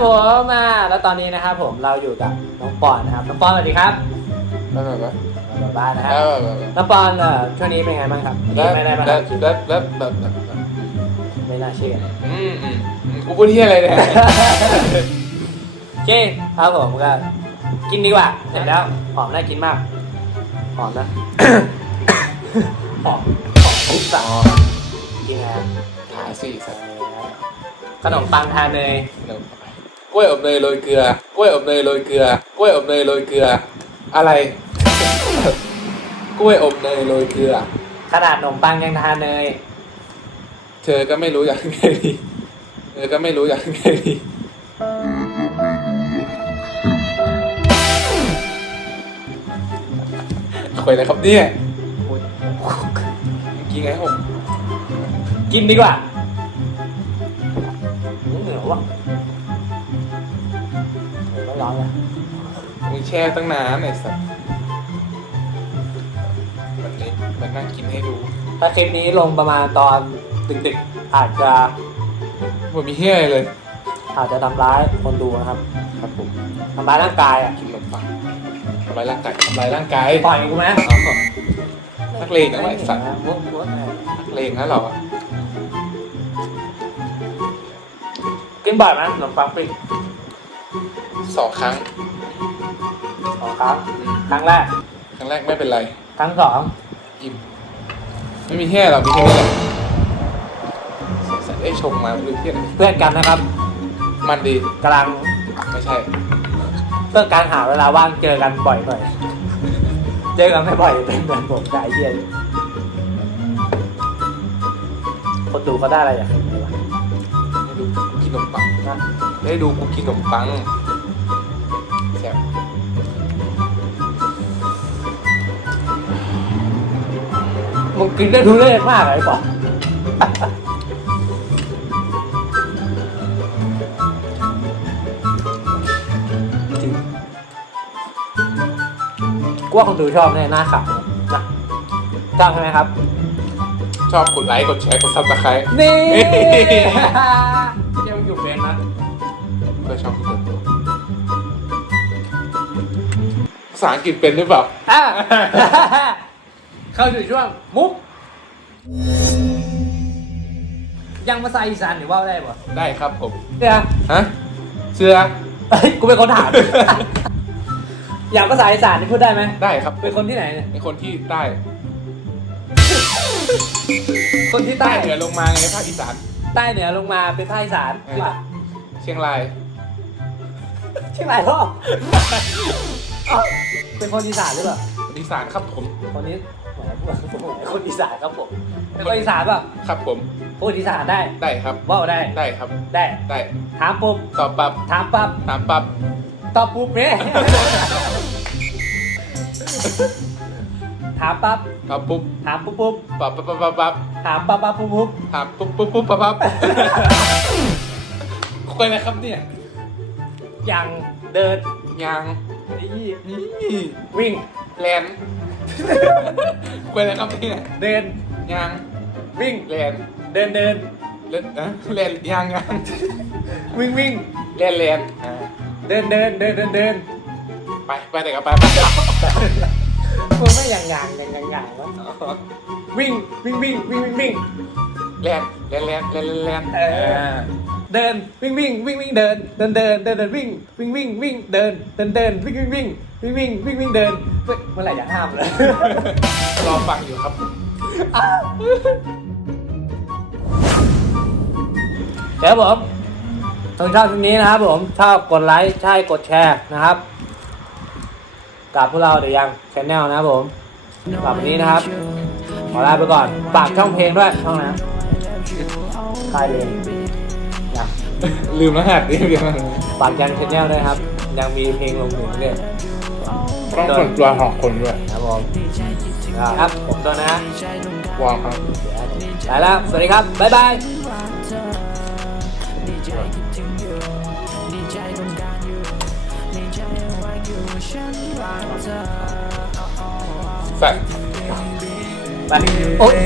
แล้วตอนนี้นะครับผมเราอยู่กับน้องปอนนะครับน้องปอนสวัสดีครับแล้วแบบว่ามาบ้านนะครัแล้บวแบบว่าน้องปอนเอ่อช่วงนี้เป็นไงบ้างครับแล้วไม่ได้มาแล้วทำคลิปแล้วแล้วแบบแบบแบบไม่น่าเชื่ออืมอืมอืมกูพูดที่อะไรเนี่ยโอเคครับผมก็กินดีกว่าเสร็จแล้วหอมน่ากินมากหอมนะ หอมหอมทุกสัอ๋อกินไงครับถาสี่สัตว์ขนมปังทานเนย กล้วยอบเนยโรยเกลือกล้วยอบเนยโรยเกลือกล้วยอบเนยโรยเกลือ อะไร กล้วยอบเนยโรยเกลือ ขนาดขนมปังยังทานเนย เธอก็ไม่รู้อย่างไงดีเธอก็ไม่รู้อย่างไงดีคุยอะไรครับเนี่ยเมื่อกี้ไงผมกินดีกว่าอื้อเหนียวว่ะไม่ ร้อนเลยมึงแช่ตั้งนานไอ้สัสมันนี่มันนั่งกินให้ดูถ้าคลิปนี้ลงประมาณตอนดึกๆอาจจะมันมีเฮี้ยอะไรเลย อาจจะทำร้ายคนดูนะครับครับผมทำร้ายร่างกายอะกินขนมปังทำลายร่างกายทำลายร่างกายปล่อยกูไหมอ๋อนักเลงนะไอ้สัตว์มุกมุกนักเลงนะเราอะกินบ่อยไหมขนมปังปิ้ง สองครั้งสองครั้งอืมครั้งแรก ครั้งแรกไม่เป็นไร ครั้งสองอิ่มไม่มีเฮี้ยหรอกมีแค่นี้แหละสัตว์ไอ้ชงมาไม่รู้เฮี้ยอะไรเพื่อนกันนะครับมันดีกำลังไม่ใช่ เพื่อการหาเวลาว่างเจอกันบ่อยหน่อยเจอกันไม่บ่อยเป็นเหมือนผมกับไอ้เหี้ยคนดูเขาได้อะไรอย่างนี้วะให้ดูกูกินขนมปังนะให้ดูกูกินขนมปัง มึงกินได้ทุเรศมากเลยไอ้ปอนจริงกว่าคนดูชอบแน่หน้าขาวนะชอบใช่ไหมครับ ชอบกดไลค์กดแชร์กดซับสไครต์นี่เฮ้ยจะมันอยู่เป็นนะเพื่อช่องเติบโตภาษาอังกฤษเป็นหรือเปล่าอะ เข้าสู่ช่วงมุก ยังภาษาอีสานหรือว่าได้ปะได้ครับผมเนี่ยฮะ เสื้อ เฮ้ยกูเป็นคนถาม อย่างภาษาอีสานนี่พูดได้ไหมได้ครับเป็นคนที่ไหนเนี่ยเป็นคนที่ใต้ คนที่ใต้ใต้เหนือลงมาไงภาคอีสาน ใต้เหนือลงมาเป็นภาคอีสานเออ เชียงราย เชียงรายพ่ออ้าวเป็นคนอีสานหรือเปล่าคนอีสานครับผม คนนี้ คนอีสานครับผมเป็นคนอีสานเปล่าครับผมพูดอีสานได้ได้ครับว่าวได้ได้ครับได้ได้ถามปุ๊บตอบปั๊บถามปั๊บถามปั๊บตอบปุ๊บเนี่ยถามปั๊บตอบปุ๊บถามปุ๊บปุ๊บปั๊บปั๊บปั๊บปั๊บปั๊บถามปั๊บปั๊บปุ๊บปุ๊บถามปุ๊บปุ๊บปุ๊บปั๊บปั๊บคุยอะไรครับเนี่ยอย่างเดินยางนี่นี่วิ่งแลน คุยอะไรครับเนี่ยเดินยางวิ่งแลนเดินเดินเล่นนะแลนยางยางวิ่งวิ่งแลนแลนอ่าเดินเดินเดินเดินเดินไปไปไหนกันไปไปมันไม่อย่างงานอย่างงานอย่างวะวิ่งวิ่งวิ่งวิ่งวิ่งวิ่งแลนแลนแลนแลนแลนแลนเออ เดินวิ่งวิ่งวิ่งวิ่งเดินเดินเดินเดินเดินวิ่งวิ่งวิ่งวิ่งเดินเดินเดินวิ่งวิ่งวิ่งวิ่งวิ่งวิ่งวิ่งเดินเฮ้ยเมื่อไหร่จะห้ามเลยรอฟังอยู่ครับเดี๋ยวผมถ้าชอบคลิปนี้นะครับผมชอบกดไลค์ใช่กดแชร์นะครับกับพวกเราเดี๋ยวยังชแนลนะครับผมสำหรับวันนี้นะครับขอลาไปก่อนฝากช่องเพลงด้วยช่องนะใครเลยยัง ลืมรหัสนี่เดียวมันฝากยังชแนลด้วยครับ ยังมีเพลงลงหนึ่งเนี่ยต้องส่วนตัวของคนด้วยครับผมครับผมตัวนะวางครับไปแล้ว สวัสดีครับ บ๊ายบายแฟนไปโอ๊ย